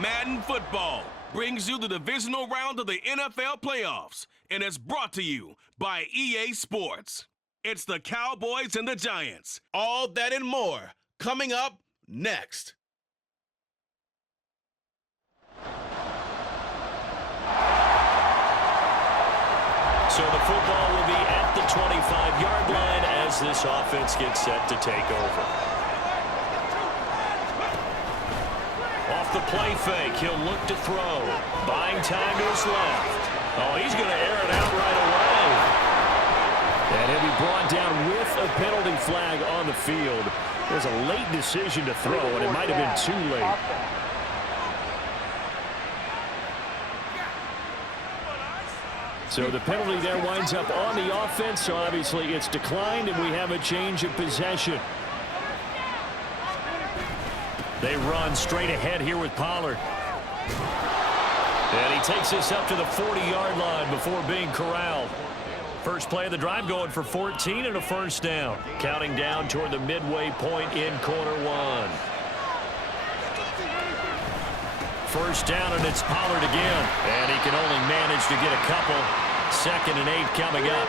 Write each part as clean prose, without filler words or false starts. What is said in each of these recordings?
Madden Football brings you the divisional round of the NFL playoffs, and it's brought to you by EA Sports. It's the Cowboys and the Giants. All that and more coming up next. So the football will be at the 25-yard line as this offense gets set to take over. Off the play fake, he'll look to throw. Buying time to his left. Oh, he's going to air it out right away. And he'll be brought down with a penalty flag on the field. It was a late decision to throw, and it might have been too late. So the penalty there winds up on the offense, so obviously it's declined, and we have a change of possession. They run straight ahead here with Pollard. And he takes this up to the 40-yard line before being corralled. First play of the drive going for 14 and a first down. Counting down toward the midway point in quarter one. First down, and it's Pollard again. And he can only manage to get a couple. 2nd and 8 coming up.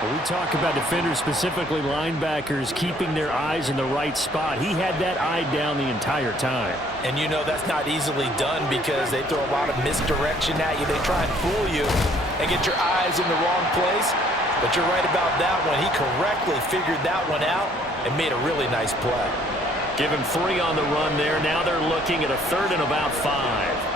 We talk about defenders, specifically linebackers, keeping their eyes in the right spot. He had that eye down the entire time. And you know that's not easily done because they throw a lot of misdirection at you. They try and fool you and get your eyes in the wrong place. But you're right about that one. He correctly figured that one out and made a really nice play. Give him 3 on the run there. Now they're looking at a 3rd and about 5.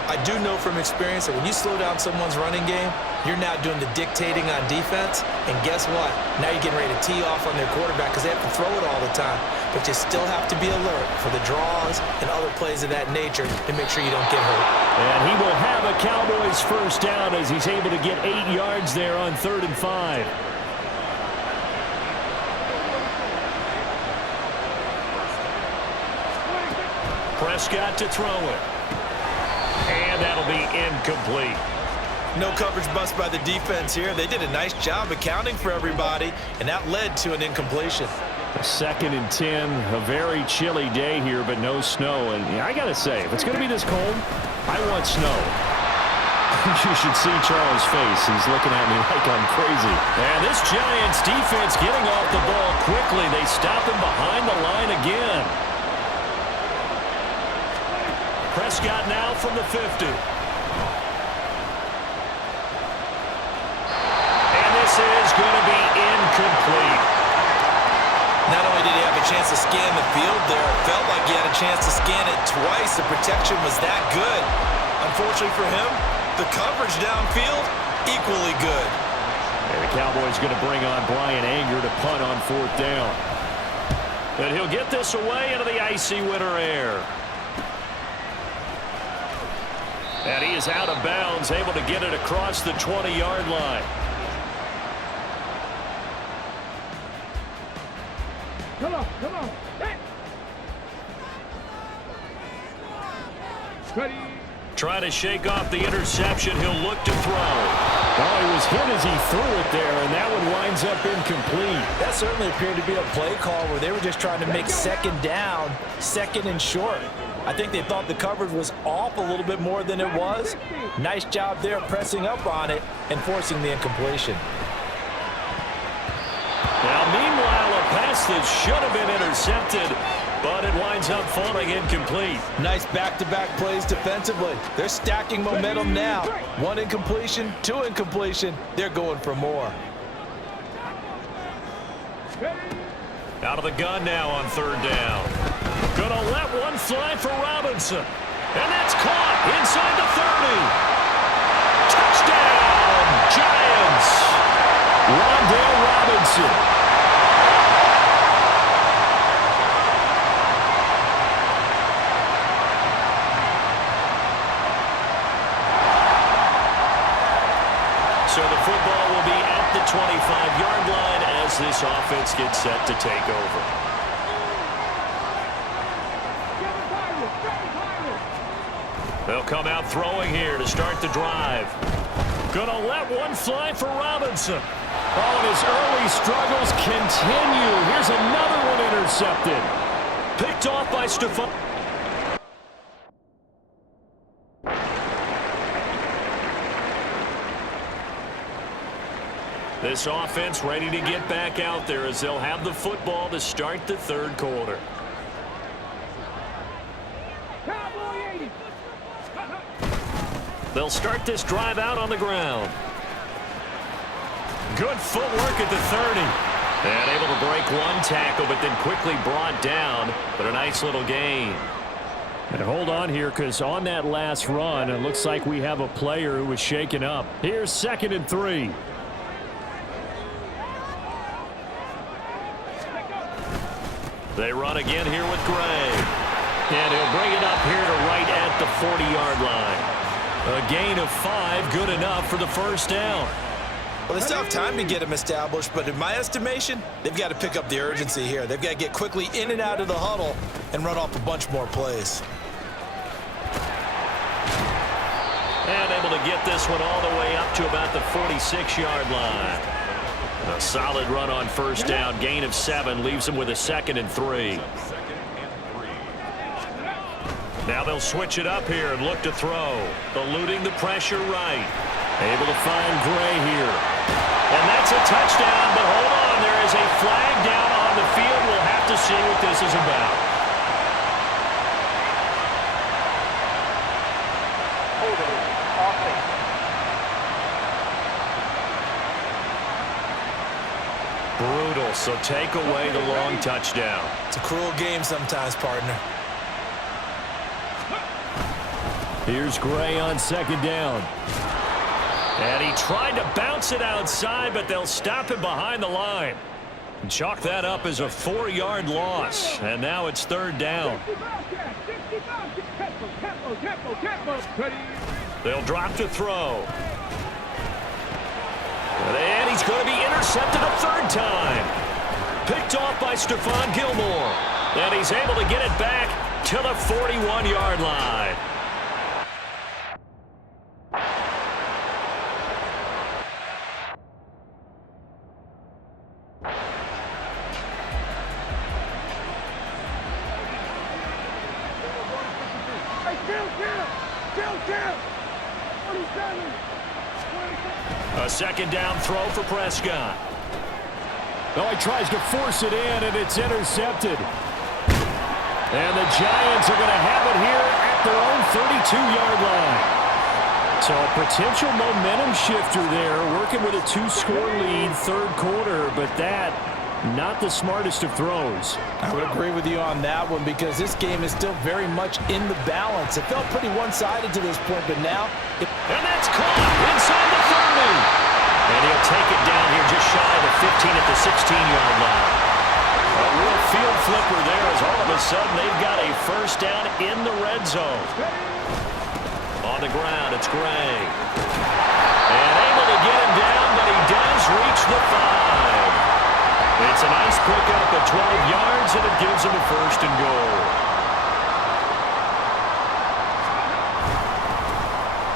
I do know from experience that when you slow down someone's running game, you're now doing the dictating on defense. And guess what? Now you're getting ready to tee off on their quarterback because they have to throw it all the time. But you still have to be alert for the draws and other plays of that nature to make sure you don't get hurt. And he will have a Cowboys first down as he's able to get 8 yards there on 3rd and 5. Prescott to throw it. And that'll be incomplete. No coverage bust by the defense here. They did a nice job accounting for everybody, and that led to an incompletion. 2nd and 10, a very chilly day here, but no snow. And I got to say, if it's going to be this cold, I want snow. You should see Charles' face. He's looking at me like I'm crazy. And this Giants defense getting off the ball quickly. They stop him behind the line again. Prescott now from the 50. And this is going to be incomplete. Not only did he have a chance to scan the field there, it felt like he had a chance to scan it twice. The protection was that good. Unfortunately for him, the coverage downfield, equally good. And the Cowboys going to bring on Brian Anger to punt on 4th down. And he'll get this away into the icy winter air. And he is out of bounds, able to get it across the 20-yard line. Come on. Hey. Ready. Trying to shake off the interception. He'll look to throw. Oh, he was hit as he threw it there, and that one winds up incomplete. That certainly appeared to be a play call where they were just trying to make 2nd down, 2nd and short. I think they thought the coverage was off a little bit more than it was. Nice job there pressing up on it and forcing the incompletion. Now, meanwhile, a pass that should have been intercepted, but it winds up falling incomplete. Nice back-to-back plays defensively. They're stacking momentum now. 1 incompletion, 2 incompletion. They're going for more. Out of the gun now on 3rd down. Gonna let one fly for Robinson. And that's caught inside the 30. Touchdown, Giants. Rondale Robinson. So the football will be at the 25-yard line as this offense gets set to take over. They'll come out throwing here to start the drive. Gonna let one fly for Robinson. Oh, and his early struggles continue. Here's another one intercepted. Picked off by Stephon. This offense ready to get back out there as they'll have the football to start the third quarter. They'll start this drive out on the ground. Good footwork at the 30. And able to break one tackle, but then quickly brought down. But a nice little gain. And hold on here, because on that last run, it looks like we have a player who was shaken up. Here's 2nd and 3. They run again here with Gray. And he'll bring it up here to right at the 40-yard line. A gain of 5, good enough for the first down. Well, they still have time to get him established, but in my estimation, they've got to pick up the urgency here. They've got to get quickly in and out of the huddle and run off a bunch more plays. And able to get this one all the way up to about the 46-yard line. A solid run on first down. Gain of 7 leaves them with a 2nd and 3. Now they'll switch it up here and look to throw. Eluding the pressure right. Able to find Gray here. And that's a touchdown, but hold on. There is a flag down on the field. We'll have to see what this is about. Brutal, so take away the long touchdown. It's a cruel game sometimes, partner. Here's Gray on 2nd down. And he tried to bounce it outside, but they'll stop him behind the line. And chalk that up as a 4-yard loss. And now it's 3rd down. They'll drop to throw. And he's going to be intercepted a 3rd time. Picked off by Stephon Gilmore. And he's able to get it back to the 41-yard line. A 2nd down throw for Prescott. Oh, he tries to force it in, and it's intercepted. And the Giants are going to have it here at their own 32-yard line. So a potential momentum shifter there, working with a 2-score lead, 3rd quarter, but that, not the smartest of throws. I would agree with you on that one because this game is still very much in the balance. It felt pretty one-sided to this point, but now... And that's caught inside the 30. And he'll take it down here just shy of the 15 at the 16-yard line. A real field flipper there as all of a sudden they've got a 1st down in the red zone. On the ground, it's Gray. And able to get him down, but he does reach the 5. It's a nice pickup at 12 yards, and it gives him a 1st and goal.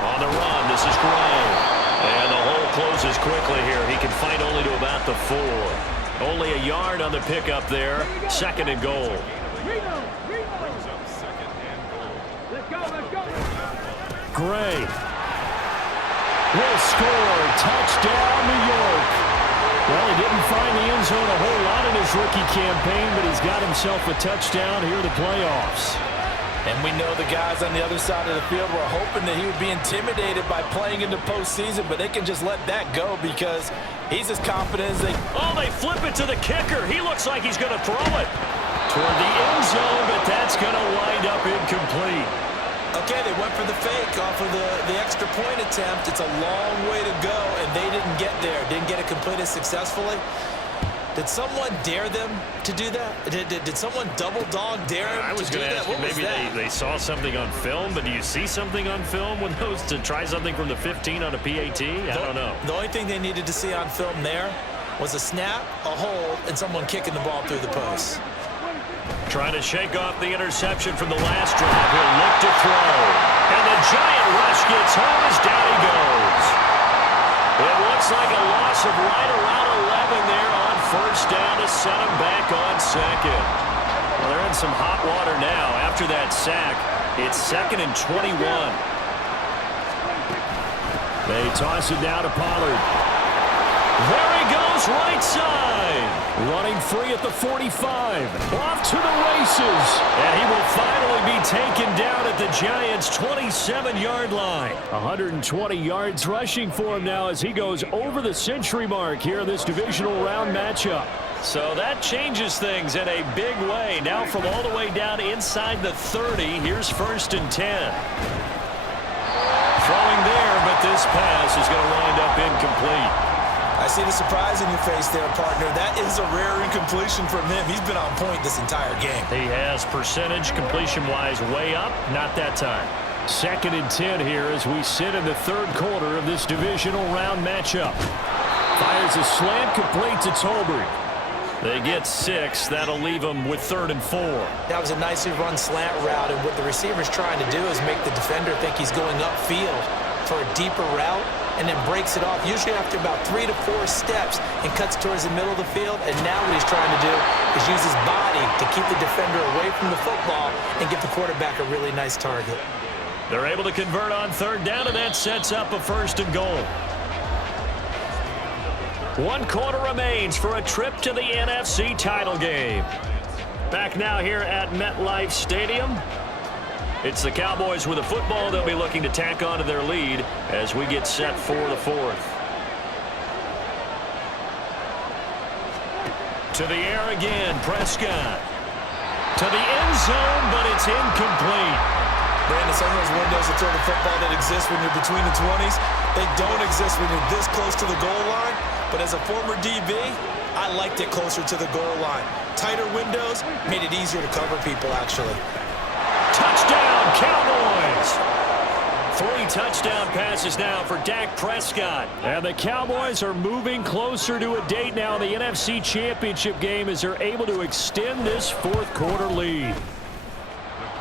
On the run, this is Gray. And the hole closes quickly here. He can fight only to about the 4. Only a yard on the pickup there. 2nd and goal. Gray will score. Touchdown, New York. Well, he didn't find the end zone a whole lot in his rookie campaign, but he's got himself a touchdown here in the playoffs. And we know the guys on the other side of the field were hoping that he would be intimidated by playing in the postseason, but they can just let that go because he's as confident as they... Oh, they flip it to the kicker. He looks like he's going to throw it toward the end zone, but that's going to wind up incomplete. Okay, they went for the fake off of the extra point attempt. It's a long way to go, and they didn't get there. Didn't get it completed successfully. Did someone dare them to do that? Did someone double dog dare them to do that? I was going to ask you, maybe they saw something on film, but do you see something on film with those to try something from the 15 on a PAT? I don't know. The only thing they needed to see on film there was a snap, a hold, and someone kicking the ball through the post. Trying to shake off the interception from the last drive. He'll look to throw. And the giant rush gets home as down he goes. It looks like a loss of right around 11 there on 1st down to set him back on 2nd. Well, they're in some hot water now. After that sack, it's 2nd and 21. They toss it down to Pollard. There he goes, right side. Running free at the 45. Off to the races. And he will finally be taken down at the Giants' 27-yard line. 120 yards rushing for him now as he goes over the century mark here in this divisional round matchup. So that changes things in a big way. Now from all the way down inside the 30, here's 1st and 10. Throwing there, but this pass is going to wind up incomplete. I see the surprise in your face there, partner. That is a rare incompletion from him. He's been on point this entire game. He has percentage completion-wise way up, not that time. 2nd and 10 here as we sit in the 3rd quarter of this divisional round matchup. Fires a slant, complete to Tolbert. They get 6. That'll leave them with 3rd and 4. That was a nicely run slant route, and what the receiver's trying to do is make the defender think he's going upfield for a deeper route, and then breaks it off, usually after about 3 to 4 steps, and cuts towards the middle of the field. And now what he's trying to do is use his body to keep the defender away from the football and give the quarterback a really nice target. They're able to convert on 3rd down, and that sets up a 1st and goal. 1 quarter remains for a trip to the NFC title game. Back now here at MetLife Stadium. It's the Cowboys with a football. They'll be looking to tack onto their lead as we get set for the 4th. To the air again, Prescott. To the end zone, but it's incomplete. Brandon, some of those windows to throw the football that exist when you're between the 20s, they don't exist when you're this close to the goal line. But as a former DB, I liked it closer to the goal line. Tighter windows made it easier to cover people, actually. Touchdown, Cowboys! 3 touchdown passes now for Dak Prescott. And the Cowboys are moving closer to a date now in the NFC Championship game as they're able to extend this 4th quarter lead.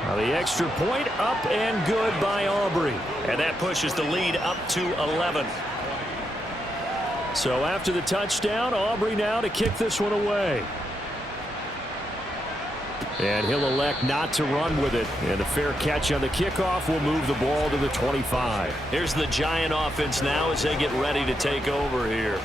Now the extra point up and good by Aubrey. And that pushes the lead up to 11. So after the touchdown, Aubrey now to kick this one away. And he'll elect not to run with it. And a fair catch on the kickoff will move the ball to the 25. Here's the Giant offense now as they get ready to take over here.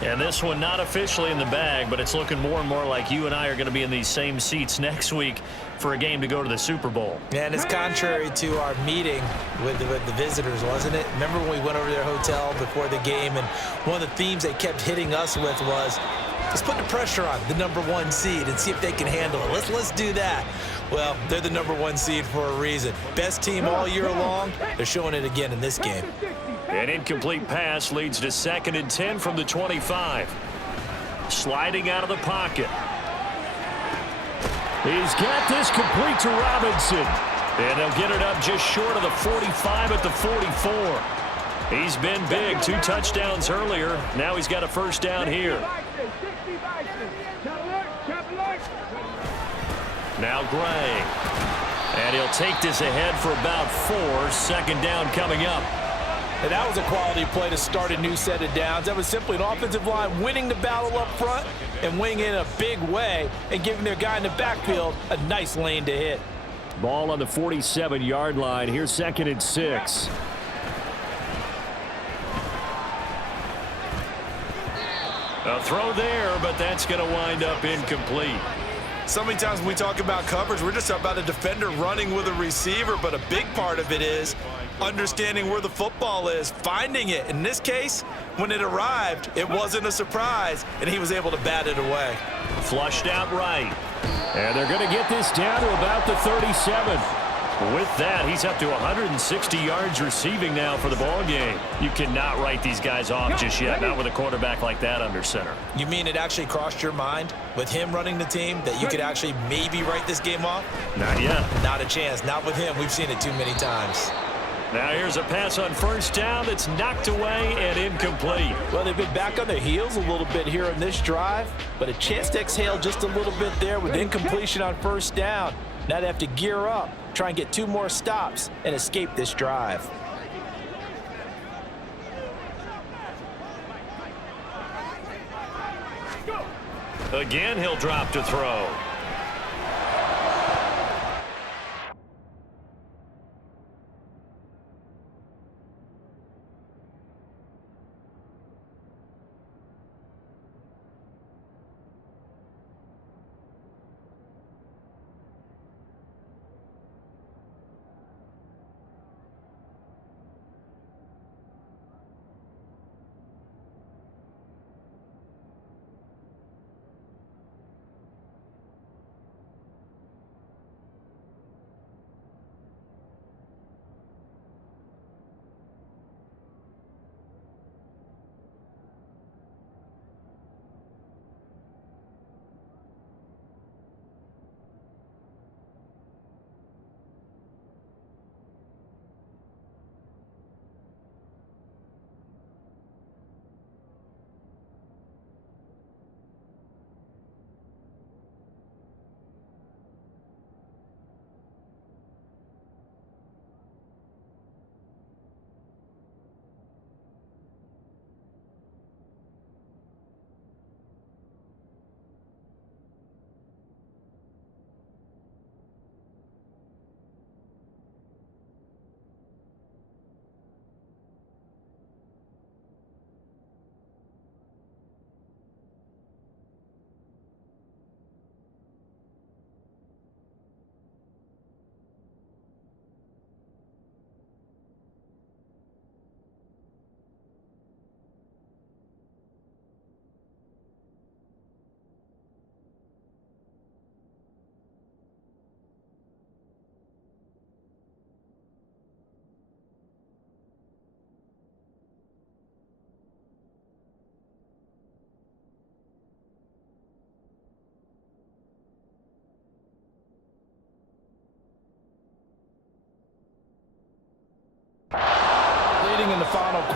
And this one not officially in the bag, but it's looking more and more like you and I are going to be in these same seats next week for a game to go to the Super Bowl. And it's contrary to our meeting with the visitors, wasn't it? Remember when we went over to their hotel before the game, and one of the themes they kept hitting us with was, let's put the pressure on the #1 seed and see if they can handle it. Let's do that. Well, they're the #1 seed for a reason. Best team all year long. They're showing it again in this game. An incomplete pass leads to 2nd and 10 from the 25. Sliding out of the pocket. He's got this complete to Robinson. And they'll get it up just short of the 45 at the 44. He's been big. 2 touchdowns earlier. Now he's got a 1st down here. Now Gray. And he'll take this ahead for about 4. 2nd down coming up. And that was a quality play to start a new set of downs. That was simply an offensive line winning the battle up front and winning in a big way and giving their guy in the backfield a nice lane to hit. Ball on the 47-yard line. Here's 2nd and 6. A throw there, but that's going to wind up incomplete. So many times when we talk about coverage, we're just about a defender running with a receiver, but a big part of it is understanding where the football is, finding it. In this case, when it arrived, it wasn't a surprise, and he was able to bat it away. Flushed out right. And they're going to get this down to about the 37. With that, he's up to 160 yards receiving now for the ball game. You cannot write these guys off just yet, not with a quarterback like that under center. You mean it actually crossed your mind with him running the team that you could actually maybe write this game off? Not yet. Not a chance. Not with him. We've seen it too many times. Now here's a pass on 1st down that's knocked away and incomplete. Well, they've been back on their heels a little bit here in this drive, but a chance to exhale just a little bit there with incompletion on 1st down. Now they have to gear up, try and get 2 more stops and escape this drive. Again, he'll drop to throw.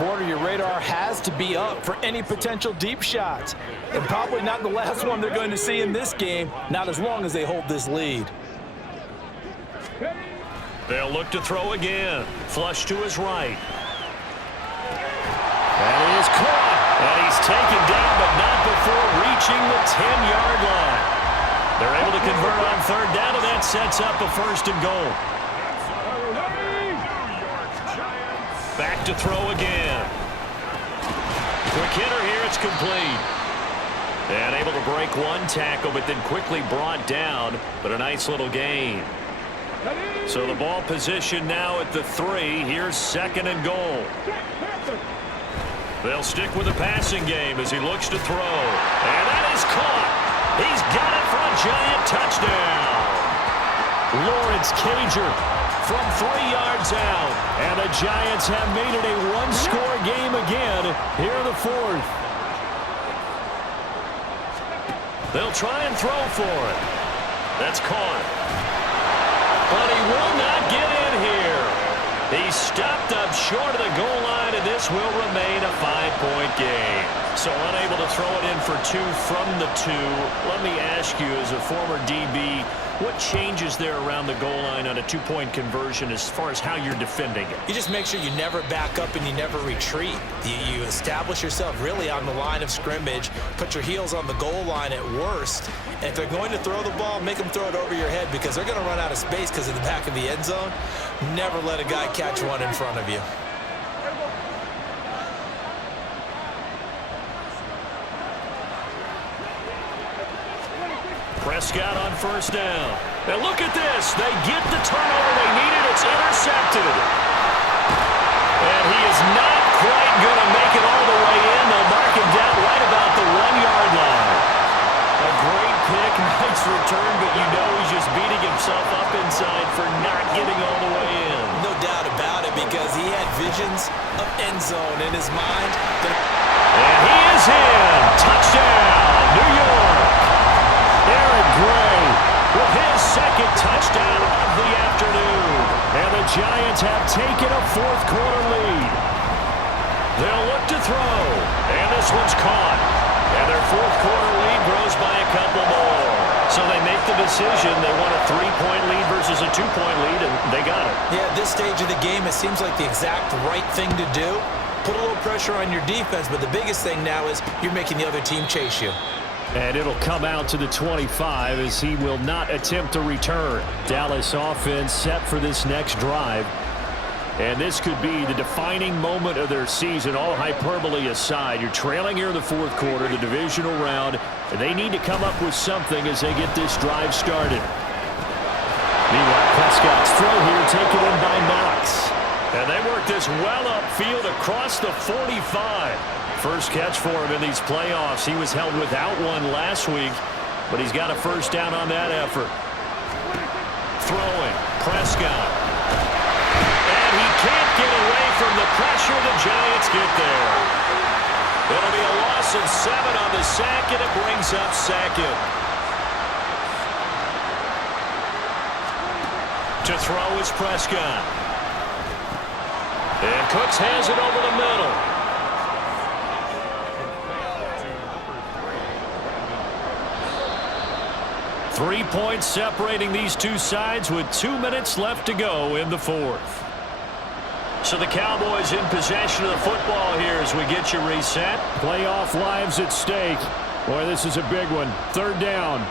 quarter, your radar has to be up for any potential deep shots. And probably not the last one they're going to see in this game, not as long as they hold this lead. They'll look to throw again. Flush to his right. That is caught. And he's taken down, but not before reaching the 10-yard line. They're able to convert on third down, and that sets up a 1st and goal. Back to throw again. Quick hitter here. It's complete. And able to break one tackle, but then quickly brought down. But a nice little gain. So the ball position now at the 3. Here's 2nd and goal. They'll stick with the passing game as he looks to throw. And that is caught. He's got it for a giant touchdown. Lawrence Cager from 3 yards out. And the Giants have made it a one-score game again here in the 4th. They'll try and throw for it. That's caught. But he will not get in here. He's stopped up short of the goal line, and this will remain a 5-point game. So unable to throw it in for 2 from the 2. Let me ask you, as a former DB, what changes there around the goal line on a 2-point conversion as far as how you're defending it? You just make sure you never back up and you never retreat. You establish yourself really on the line of scrimmage, put your heels on the goal line at worst, and if they're going to throw the ball, make them throw it over your head because they're going to run out of space because of the back of the end zone. Never let a guy catch one in front of you. Prescott on 1st down. Now look at this. They get the turnover they needed. It's intercepted. And he is not quite going to make it all the way in. They'll mark him down right about the 1-yard line. A great pick, nice return, but you know he's just beating himself up inside for not getting all the way in. No doubt about it because he had visions of end zone in his mind. And he is in. Touchdown, New York. Aaron Gray with his 2nd touchdown of the afternoon. And the Giants have taken a 4th quarter lead. They'll look to throw. And this one's caught. And their 4th quarter lead grows by a couple more. So they make the decision. They want a 3-point lead versus a 2-point lead, and they got it. Yeah, at this stage of the game, it seems like the exact right thing to do. Put a little pressure on your defense, but the biggest thing now is you're making the other team chase you. And it'll come out to the 25 as he will not attempt to return. Dallas offense set for this next drive. And this could be the defining moment of their season, all hyperbole aside. You're trailing here in the 4th quarter, the divisional round, and they need to come up with something as they get this drive started. Meanwhile, Prescott's throw here taken in by Knox. And they work this well upfield across the 45. First catch for him in these playoffs. He was held without one last week, but he's got a 1st down on that effort. Throwing, Prescott. And he can't get away from the pressure. The Giants get there. It'll be a loss of 7 on the sack, and it brings up 2nd. To throw is Prescott. And Cooks has it over the middle. 3 points separating these two sides with 2 minutes left to go in the 4th. So the Cowboys in possession of the football here as we get you reset. Playoff lives at stake. Boy, this is a big one. 3rd down.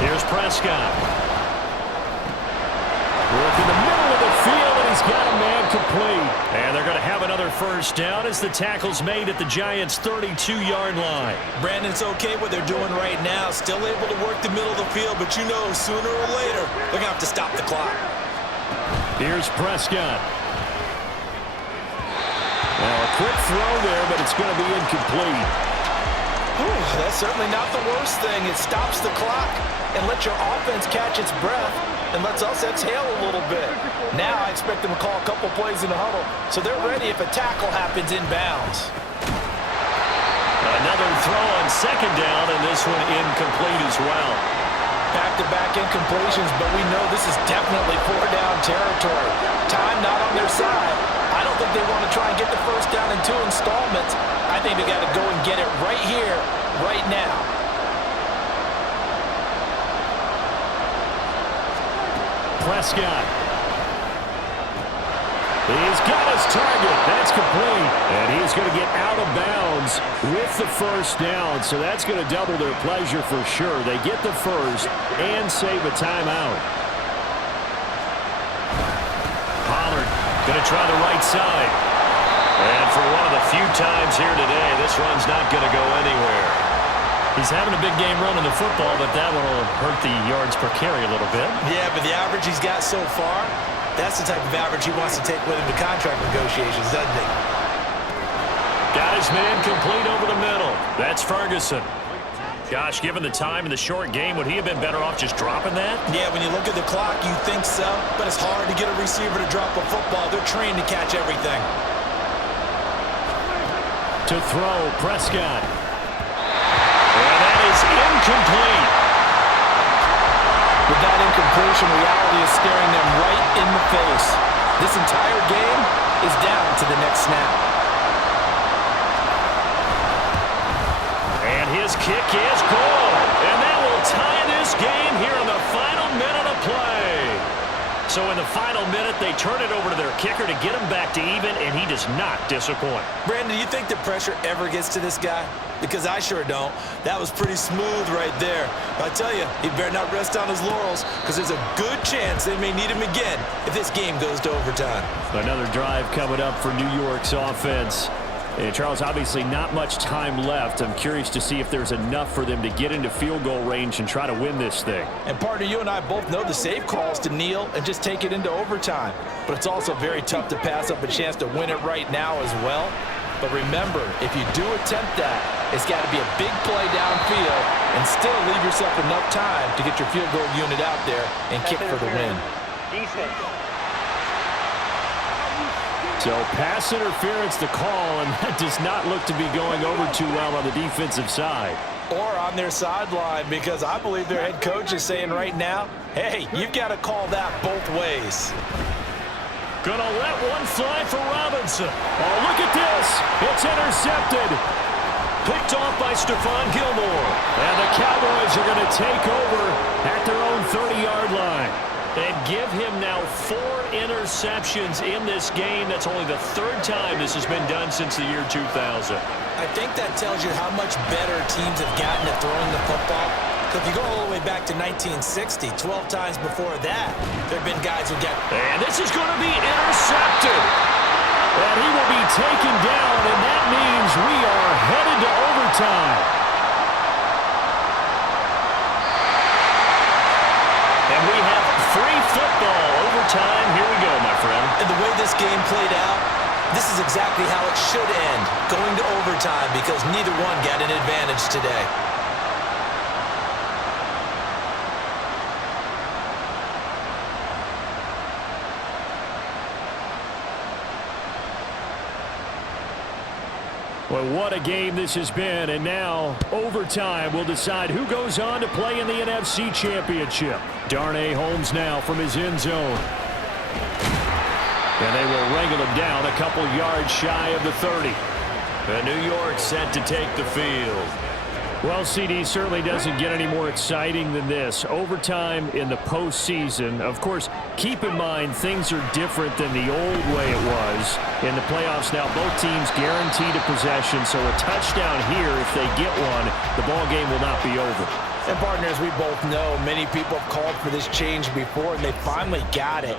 Here's Prescott. Work in the middle of the field, and he's got a man complete. And they're going to have another 1st down as the tackle's made at the Giants' 32-yard line. Brandon's okay what they're doing right now. Still able to work the middle of the field, but you know sooner or later they're going to have to stop the clock. Here's Prescott. Now a quick throw there, but it's going to be incomplete. That's certainly not the worst thing. It stops the clock and lets your offense catch its breath and lets us exhale a little bit. Now I expect them to call a couple plays in the huddle, so they're ready if a tackle happens inbounds. Another throw on 2nd down, and this one incomplete as well. Back-to-back incompletions, but we know this is definitely 4-down territory. Time not on their side. I don't think they want to try and get the first down in 2 installments. I think they got to go and get it right here, right now. Prescott. He's got his target. That's complete. And he's going to get out of bounds with the first down. So that's going to double their pleasure for sure. They get the first and save a timeout. Pollard going to try the right side. And for one of the few times here today, this run's not going to go anywhere. He's having a big game running the football, but that one will hurt the yards per carry a little bit. Yeah, but the average he's got so far, that's the type of average he wants to take with him to contract negotiations, doesn't he? Got his man complete over the middle. That's Ferguson. Gosh, given the time in the short game, would he have been better off just dropping that? Yeah, when you look at the clock, you think so, but it's hard to get a receiver to drop a football. They're trained to catch everything. To throw, Prescott. And that is incomplete. With that incompletion, reality is staring them right in the face. This entire game is down to the next snap. And his kick is good. And that will tie this game here in the final minute of play. So in the final minute, they turn it over to their kicker to get him back to even, and he does not disappoint. Brandon, do you think the pressure ever gets to this guy? Because I sure don't. That was pretty smooth right there. But I tell you, he better not rest on his laurels, because there's a good chance they may need him again if this game goes to overtime. Another drive coming up for New York's offense. And Charles, obviously not much time left. I'm curious to see if there's enough for them to get into field goal range and try to win this thing. And partner, you and I both know the safe calls to kneel and just take it into overtime. But it's also very tough to pass up a chance to win it right now as well. But remember, if you do attempt that, it's got to be a big play downfield and still leave yourself enough time to get your field goal unit out there and kick for the win. So pass interference the call, and that does not look to be going over too well on the defensive side. Or on their sideline, because I believe their head coach is saying right now, hey, you've got to call that both ways. Gonna let one fly for Robinson. Oh, look at this. It's intercepted. Picked off by Stephon Gilmore. And the Cowboys are going to take over at their own 30-yard line. And give him now 4 interceptions in this game. That's only the 3rd time this has been done since the year 2000. I think that tells you how much better teams have gotten at throwing the football. Because if you go all the way back to 1960, 12 times before that, there have been guys who get... And this is going to be intercepted. And he will be taken down, and that means we are headed to overtime. And we have free football overtime. Here we go, my friend. And the way this game played out, this is exactly how it should end, going to overtime, because neither one got an advantage today. Well, what a game this has been, and now overtime will decide who goes on to play in the NFC Championship. Darnay Holmes now from his end zone. And they will wrangle him down a couple yards shy of the 30. And New York set to take the field. Well, CD, certainly doesn't get any more exciting than this. Overtime in the postseason. Of course, keep in mind things are different than the old way it was. In the playoffs now, both teams guaranteed a possession, so a touchdown here, if they get one, the ball game will not be over. And partners, we both know many people have called for this change before, and they finally got it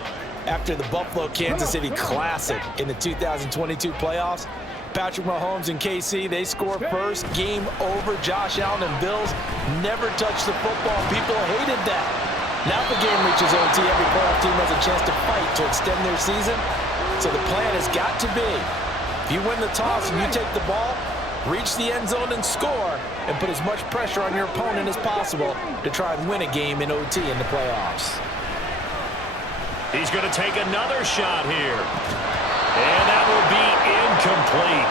after the Buffalo-Kansas City Classic in the 2022 playoffs. Patrick Mahomes and KC, they score first. Game over. Josh Allen and Bills never touched the football. People hated that. Now the game reaches OT. Every playoff team has a chance to fight to extend their season. So the plan has got to be, if you win the toss and you take the ball, reach the end zone and score, and put as much pressure on your opponent as possible to try and win a game in OT in the playoffs. He's going to take another shot here. And that will be incomplete.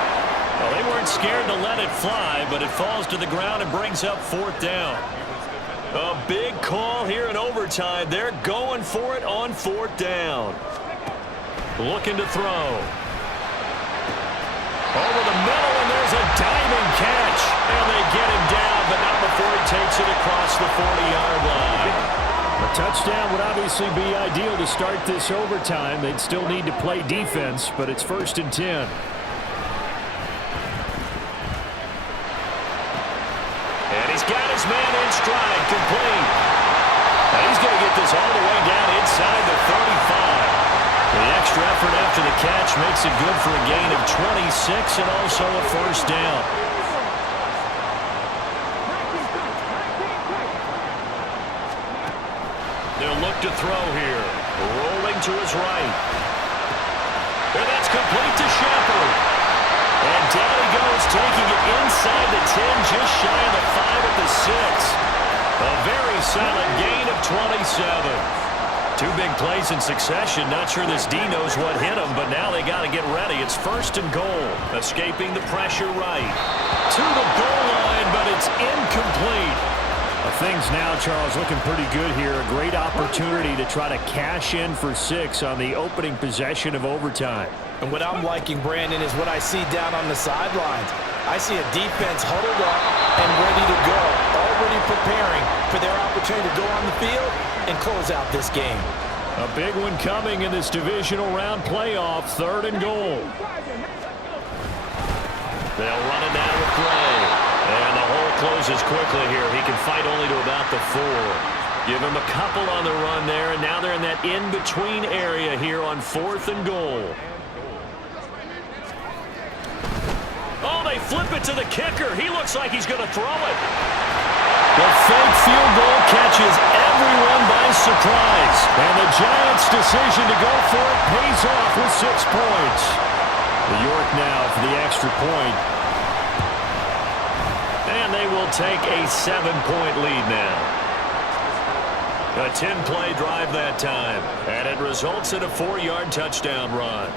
Well, they weren't scared to let it fly, but it falls to the ground and brings up 4th down. A big call here in overtime. They're going for it on 4th down. Looking to throw. Over the middle, and there's a diving catch. And they get him down, but not before he takes it across the 40-yard line. A touchdown would obviously be ideal to start this overtime. They'd still need to play defense, but it's 1st and 10. And he's got his man in stride, complete. And he's going to get this all the way down inside the 35. The extra effort after the catch makes it good for a gain of 26 and also a 1st down. They'll look to throw here. Rolling to his right. And that's complete to Shepard. And down he goes, taking it inside the 10, just shy of the 5 at the 6. A very solid gain of 27. 2 big plays in succession. Not sure this D knows what hit him, but now they got to get ready. It's 1st and goal. Escaping the pressure right. To the goal line, but it's incomplete. Things now, Charles, looking pretty good here. A great opportunity to try to cash in for 6 on the opening possession of overtime. And what I'm liking, Brandon, is what I see down on the sidelines. I see a defense huddled up and ready to go, already preparing for their opportunity to go on the field and close out this game. A big one coming in this divisional round playoff, 3rd and goal. They'll run it down with Gray. And the hole closes quickly here. He can fight only to about the 4. Give him a couple on the run there, and now they're in that in-between area here on 4th and goal. Oh, they flip it to the kicker. He looks like he's going to throw it. The fake field goal catches everyone by surprise. And the Giants' decision to go for it pays off with 6 points. New York now for the extra point. And they will take a 7-point lead now. A 10-play drive that time. And it results in a 4-yard touchdown run.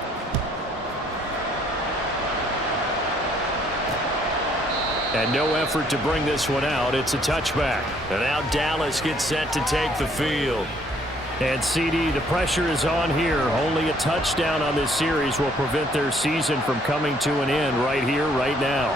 And no effort to bring this one out. It's a touchback. And now Dallas gets set to take the field. And CD, the pressure is on here. Only a touchdown on this series will prevent their season from coming to an end right here, right now.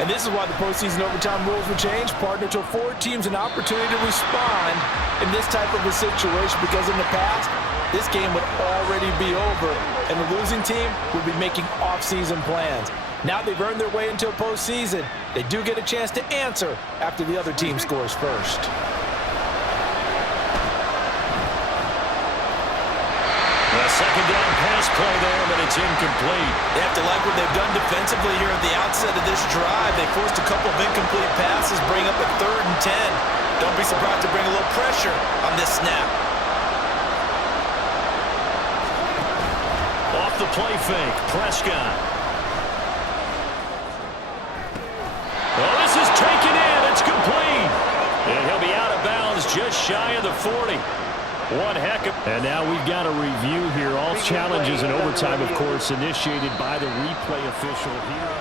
And this is why the postseason overtime rules were changed, partner, to afford teams an opportunity to respond in this type of a situation, because in the past, this game would already be over, and the losing team would be making off-season plans. Now they've earned their way into a postseason. They do get a chance to answer after the other team scores first. A second down pass play there, but it's incomplete. They have to like what they've done defensively here at the outset of this drive. They forced a couple of incomplete passes, bring up a 3rd and 10. Don't be surprised to bring a little pressure on this snap. Off the play fake, Prescott. Oh, this is taken in. It's complete. And he'll be out of bounds just shy of the 40. One heck of... And now we've got a review here. All challenges in overtime, of course, initiated by the replay official here.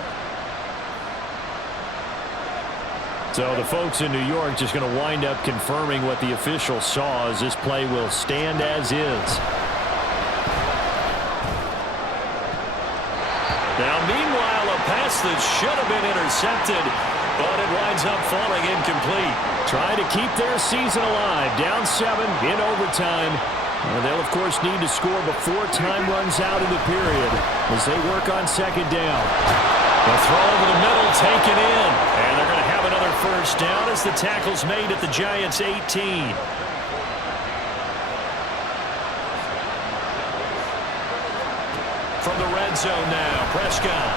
So the folks in New York just going to wind up confirming what the official saw, as this play will stand as is. Now, meanwhile, a pass that should have been intercepted, but it winds up falling incomplete. Trying to keep their season alive. Down 7 in overtime. And they'll, of course, need to score before time runs out in the period as they work on 2nd down. The throw over the middle taken in. And they're going to have another 1st down as the tackle's made at the Giants' 18. From the red zone now, Prescott.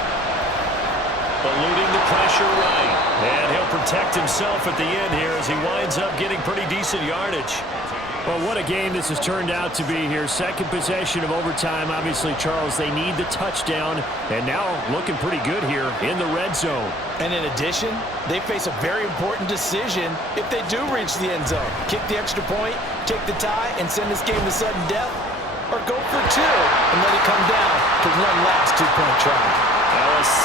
Eluding the pressure right. And he'll protect himself at the end here as he winds up getting pretty decent yardage. Well, what a game this has turned out to be here. 2nd possession of overtime. Obviously, Charles, they need the touchdown. And now looking pretty good here in the red zone. And in addition, they face a very important decision if they do reach the end zone. Kick the extra point, take the tie, and send this game to sudden death, or go for 2 and let it come down to one last 2-point try.